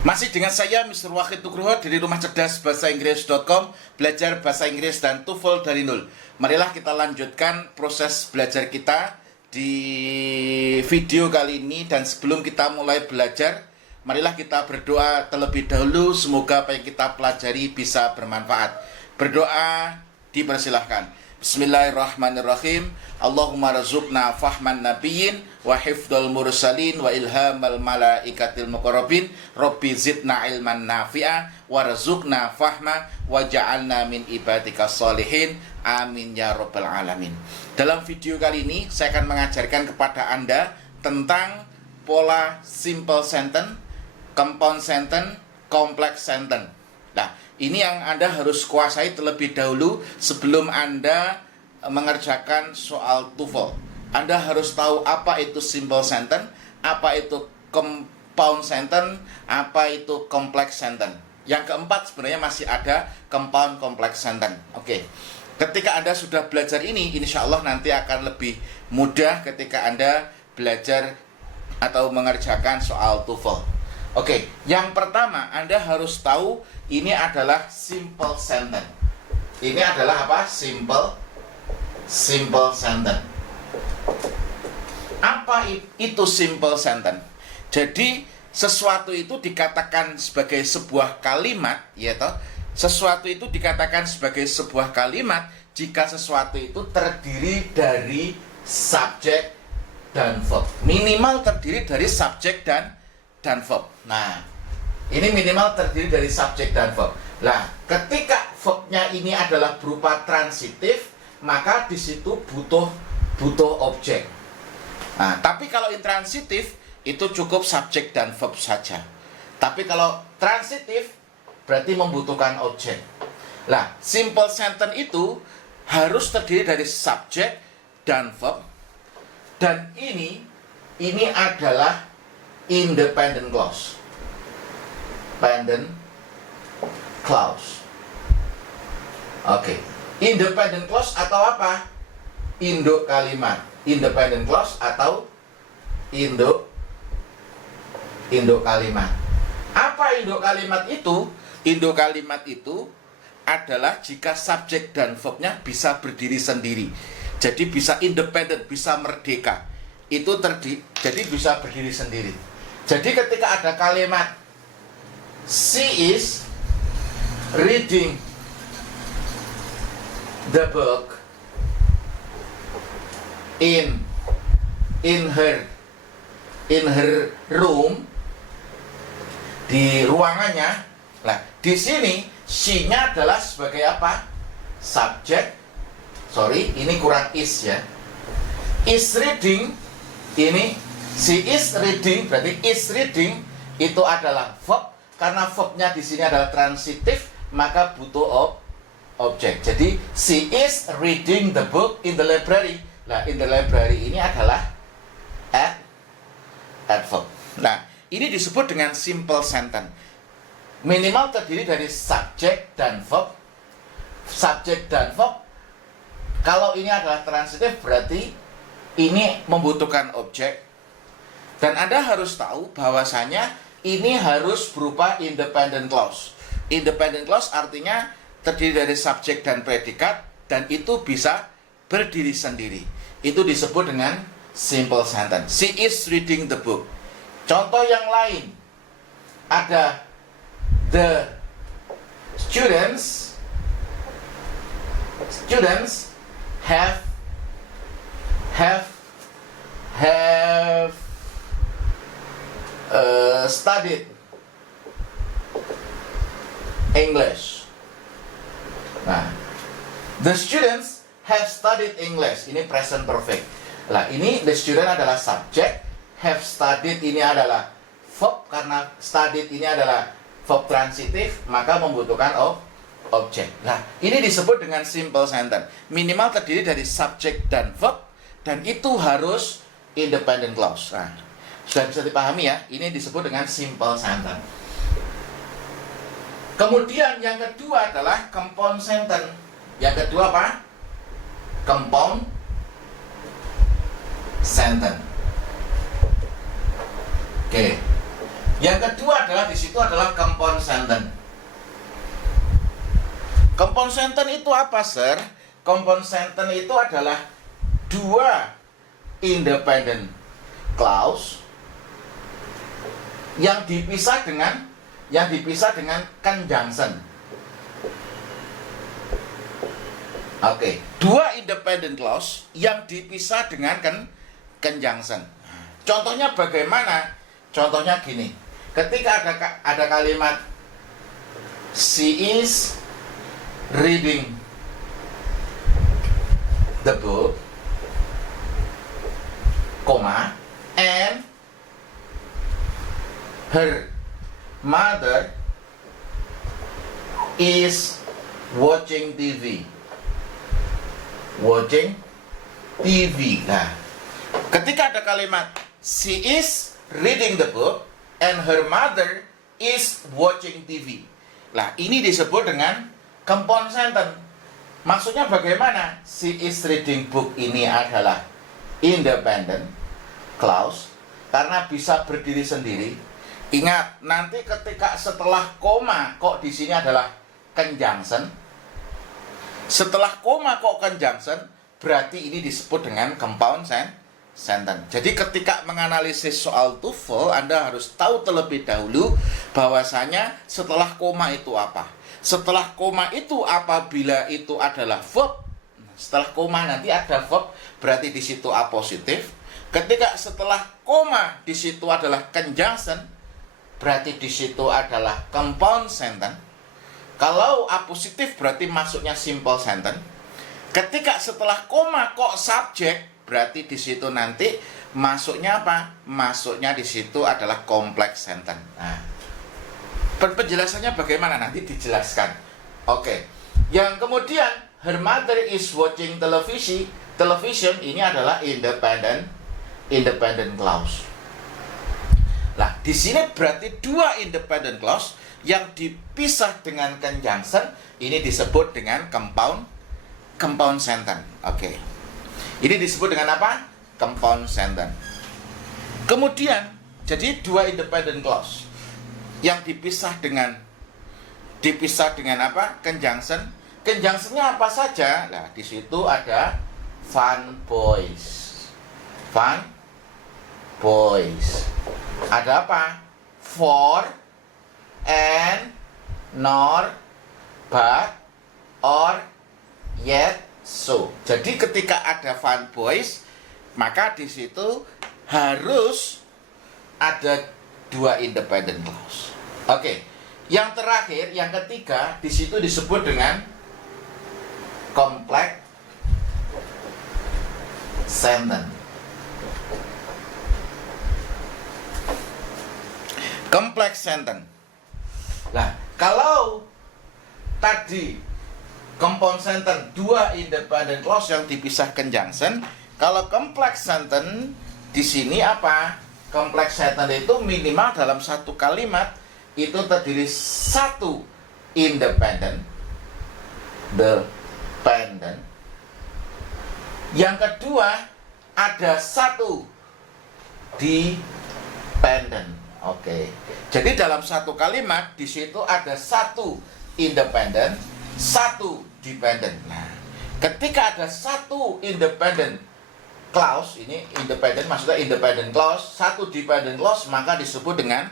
Masih dengan saya Mr. Wahid Nugroho dari Rumah Cerdas Bahasa Inggris.com, belajar bahasa Inggris dan TOEFL dari nol. Marilah kita lanjutkan proses belajar kita di video kali ini, dan sebelum kita mulai belajar, marilah kita berdoa terlebih dahulu. Semoga apa yang kita pelajari bisa bermanfaat. Berdoa dipersilahkan. Bismillahirrahmanirrahim. Allahumma razukna fahman nabiyyin wa hifdhal mursalin wa ilhamal malaikatil muqarrabin. Rabbi zidna ilman nafi'a wa razukna fahma wa ja'alna min ibadika sholihin. Amin ya rabbal alamin. Dalam video kali ini saya akan mengajarkan kepada Anda tentang pola simple sentence, compound sentence, complex sentence. Nah, ini yang Anda harus kuasai terlebih dahulu sebelum Anda mengerjakan soal TOEFL. Anda harus tahu apa itu simple sentence, apa itu compound sentence, apa itu complex sentence. Yang keempat sebenarnya masih ada compound complex sentence. Oke. Ketika Anda sudah belajar ini, insya Allah nanti akan lebih mudah ketika Anda belajar atau mengerjakan soal TOEFL. Oke, yang pertama Anda harus tahu ini adalah simple sentence. Ini adalah apa? Simple sentence. Apa itu simple sentence? Jadi sesuatu itu dikatakan sebagai sebuah kalimat, ya toh? Sesuatu itu dikatakan sebagai sebuah kalimat jika sesuatu itu terdiri dari subjek dan verb. Minimal terdiri dari subjek dan verb. Nah, ini minimal terdiri dari subjek dan verb. Nah, ketika verbnya ini adalah berupa transitif, maka di situ butuh objek. Nah, tapi kalau intransitif itu cukup subjek dan verb saja. Tapi kalau transitif berarti membutuhkan objek. Nah, simple sentence itu harus terdiri dari subjek dan verb. Dan ini adalah independent clause. Independent clause. Oke. Independent clause atau apa? Induk kalimat. Independent clause atau induk kalimat. Apa induk kalimat itu? Induk kalimat itu adalah jika subjek dan verbnya bisa berdiri sendiri. Jadi bisa independen, bisa merdeka. Jadi bisa berdiri sendiri. Jadi ketika ada kalimat she is reading the book in her room, di ruangannya. Nah, di sini she-nya adalah sebagai apa? Subjek. Sorry, ini kurang is ya. Is reading, ini she is reading, berarti is reading itu adalah verb. Karena verbnya di sini adalah transitif, maka butuh objek. Jadi she is reading the book in the library. Nah, in the library ini adalah adverb. Nah, ini disebut dengan simple sentence. Minimal terdiri dari subjek dan verb. Subjek dan verb. Kalau ini adalah transitif berarti ini membutuhkan objek. Dan Anda harus tahu bahwasanya ini harus berupa independent clause. Independent clause artinya terdiri dari subjek dan predikat, dan itu bisa berdiri sendiri. Itu disebut dengan simple sentence. She is reading the book. Contoh yang lain, ada the students have studied English. Nah, the students have studied English. Ini present perfect. Nah, ini the student adalah subjek, have studied ini adalah verb, karena studied ini adalah verb transitif, maka membutuhkan objek. Nah, ini disebut dengan simple sentence. Minimal terdiri dari subjek dan verb, dan itu harus independent clause. Nah, sudah bisa dipahami ya, ini disebut dengan simple sentence. Kemudian yang kedua adalah compound sentence. Yang kedua apa? Compound sentence. Oke. Yang kedua adalah di situ adalah compound sentence. Compound sentence itu apa, Sir? Compound sentence itu adalah dua independent clause yang dipisah dengan conjunction. Oke, dua independent clause yang dipisah dengan conjunction. Contohnya bagaimana? Contohnya gini. Ketika ada kalimat she is reading the book, koma, and her mother is watching TV. Watching TV. Nah, ketika ada kalimat she is reading the book and her mother is watching TV. Nah, ini disebut dengan compound sentence. Maksudnya bagaimana? She is reading book ini adalah independent clause karena bisa berdiri sendiri. Ingat, nanti ketika setelah koma kok di sini adalah conjunction. Setelah koma kok conjunction, berarti ini disebut dengan compound sentence. Jadi ketika menganalisis soal TOEFL, Anda harus tahu terlebih dahulu bahwasanya setelah koma itu apa. Setelah koma itu apabila itu adalah verb. Setelah koma nanti ada verb, berarti di situ A positif. Ketika setelah koma di situ adalah conjunction, berarti di situ adalah compound sentence. Kalau A positif berarti masuknya simple sentence. Ketika setelah koma kok subjek, berarti di situ nanti masuknya apa? Masuknya di situ adalah complex sentence. Nah, penjelasannya bagaimana nanti dijelaskan. Oke. Yang kemudian her mother is watching television. Television ini adalah independent clause. Nah, di sini berarti dua independent clause yang dipisah dengan conjunction, ini disebut dengan compound sentence. Oke. Ini disebut dengan apa? Compound sentence. Kemudian, jadi dua independent clause yang dipisah dengan apa? Conjunction. Conjunctionnya apa saja? Nah, di situ ada fun boys. Fun boys. Ada apa? For, and, nor, but, or, yet, so. Jadi ketika ada fun boys, maka di situ harus ada dua independent clause. Oke. Yang terakhir, yang ketiga, di situ disebut dengan complex sentence. Complex sentence. Nah, kalau tadi compound sentence dua independent clause yang dipisah conjunction, kalau complex sentence di sini apa? Complex sentence itu minimal dalam satu kalimat itu terdiri satu independent, dependent. Yang kedua ada satu dependent. Oke. Jadi dalam satu kalimat di situ ada satu independent, satu dependent. Nah, ketika ada satu independent clause, ini independent maksudnya independent clause, satu dependent clause, maka disebut dengan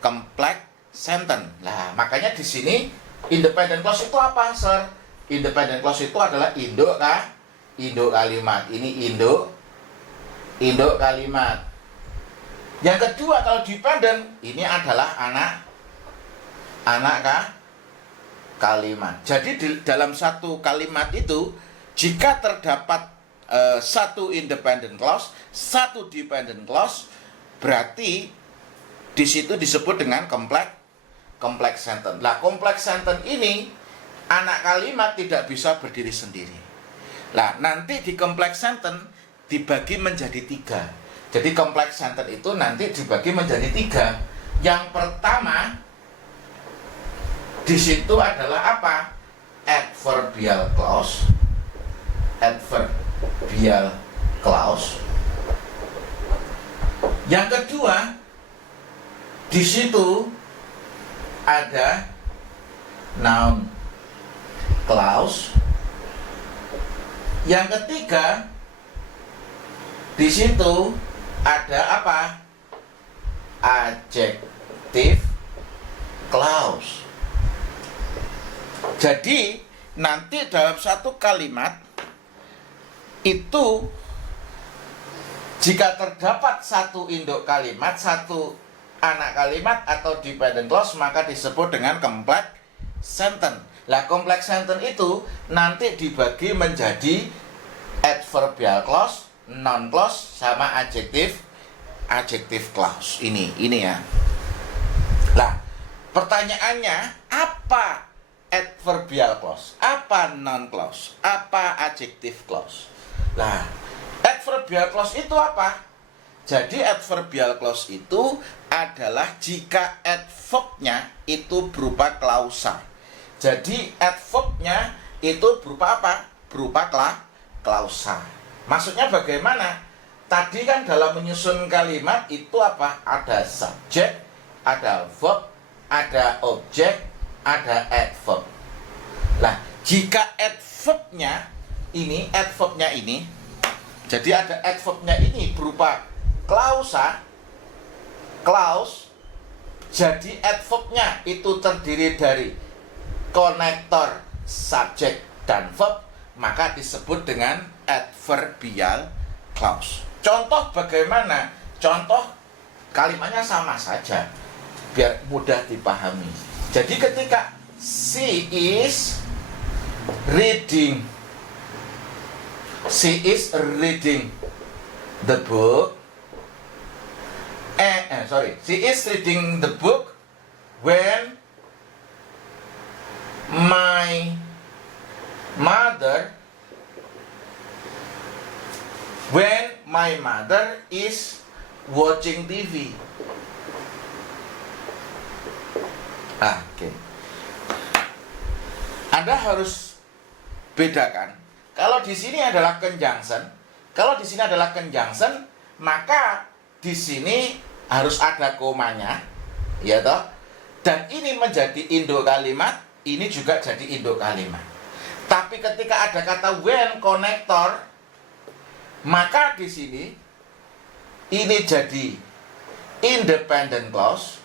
complex sentence. Nah, makanya di sini independent clause itu apa, Sir? Independent clause itu adalah induk kalimat. Ini induk kalimat. Yang kedua, kalau dependent, ini adalah anak kalimat. Jadi dalam satu kalimat itu, jika terdapat satu independent clause, satu dependent clause, berarti di situ disebut dengan complex sentence. Nah, complex sentence ini anak kalimat tidak bisa berdiri sendiri. Nah, nanti di complex sentence dibagi menjadi tiga. Jadi complex sentence itu nanti dibagi menjadi tiga. Yang pertama di situ adalah apa? Adverbial clause. Adverbial clause. Yang kedua Di situ ada noun clause. Yang ketiga, di situ ada apa? Adjective clause. Jadi nanti dalam satu kalimat itu jika terdapat satu induk kalimat, satu anak kalimat atau dependent clause, maka disebut dengan complex sentence. Lah, complex sentence itu nanti dibagi menjadi adverbial clause, noun clause, sama adjective clause. Ini ya. Lah, pertanyaannya, apa adverbial clause? Apa noun clause? Apa adjective clause? Lah, adverbial clause itu apa? Jadi adverbial clause itu adalah jika adverbnya itu berupa klausa. Jadi adverbnya itu berupa apa? Berupa klausa. Maksudnya bagaimana? Tadi kan dalam menyusun kalimat itu apa? Ada subjek, ada verb, ada objek, ada adverb. Nah, jika adverbnya ini, jadi ada adverbnya ini berupa klausa, clause, jadi adverbnya itu terdiri dari konektor, subjek, dan verb, maka disebut dengan adverbial clause. Contoh bagaimana? Contoh kalimatnya sama saja, biar mudah dipahami. Jadi ketika she is reading the book, she is reading the book when my mother is watching TV. Oke. Anda harus bedakan. Kalau di sini adalah conjunction, maka di sini harus ada komanya, ya toh. Dan ini menjadi induk kalimat, ini juga jadi induk kalimat. Tapi ketika ada kata when konektor, maka di sini ini jadi independent clause.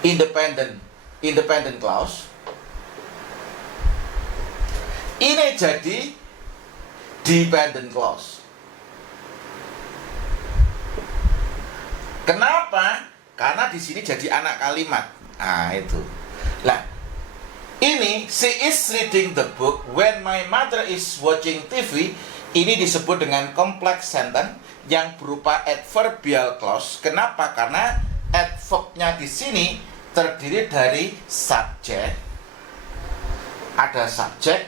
Independent clause. Ini jadi dependent clause. Kenapa? Karena di sini jadi anak kalimat. Nah, itu. Lah, ini she is reading the book when my mother is watching TV. Ini disebut dengan complex sentence yang berupa adverbial clause. Kenapa? Karena adverbnya di sini terdiri dari subjek, ada subjek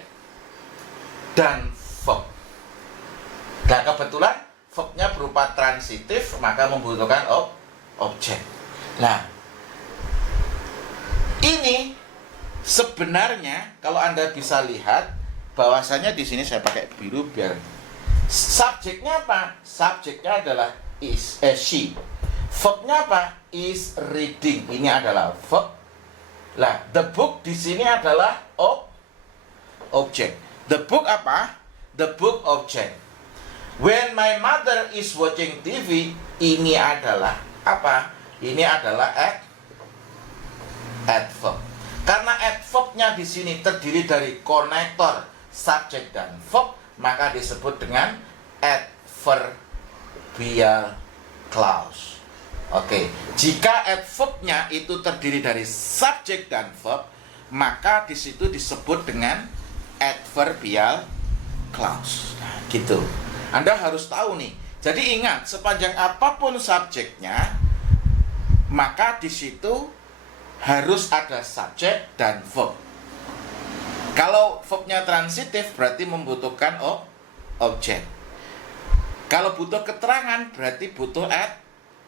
dan verb. Nah, kebetulan verbnya berupa transitif, maka membutuhkan objek. Nah, ini sebenarnya kalau Anda bisa lihat bahwasanya di sini saya pakai biru biar subjeknya apa? Subjeknya adalah she. Verbnya apa? Is reading. Ini adalah verb. Lah, the book di sini adalah objek. The book apa? The book object. When my mother is watching TV, ini adalah apa? Ini adalah adverb. Karena adverbnya di sini terdiri dari konektor, subjek dan verb, maka disebut dengan adverbial clause. Oke, jika adverbnya itu terdiri dari subjek dan verb, maka di situ disebut dengan adverbial clause. Nah, gitu. Anda harus tahu nih. Jadi ingat, sepanjang apapun subjeknya, maka di situ harus ada subjek dan verb. Kalau verbnya transitif berarti membutuhkan objek. Kalau butuh keterangan berarti butuh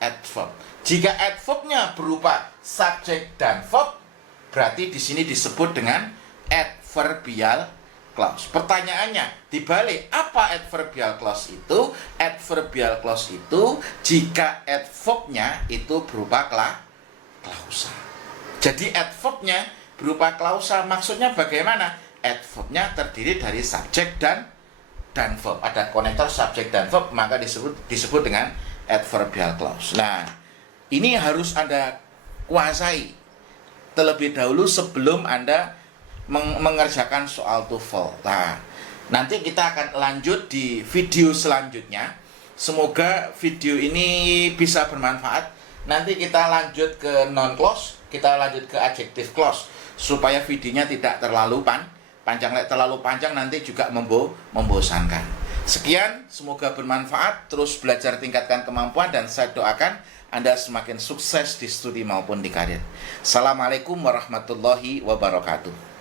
adverb. Jika adverbnya berupa subjek dan verb, berarti di sini disebut dengan adverbial clause. Pertanyaannya, dibalik apa adverbial clause itu? Adverbial clause itu jika adverbnya itu berupa klausa. Jadi adverbnya berupa klausa, maksudnya bagaimana? Adverbnya terdiri dari subjek dan verb. Ada konektor subjek dan verb, maka disebut dengan adverbial clause. Nah, ini harus Anda kuasai terlebih dahulu sebelum Anda mengerjakan soal TOEFL. Nah, nanti kita akan lanjut di video selanjutnya. Semoga video ini bisa bermanfaat. Nanti kita lanjut ke non-clause, kita lanjut ke adjective clause, supaya videonya tidak terlalu panjang. Terlalu panjang nanti juga membosankan. Sekian, semoga bermanfaat. Terus belajar, tingkatkan kemampuan, dan saya doakan Anda semakin sukses di studi maupun di karir. Assalamualaikum warahmatullahi wabarakatuh.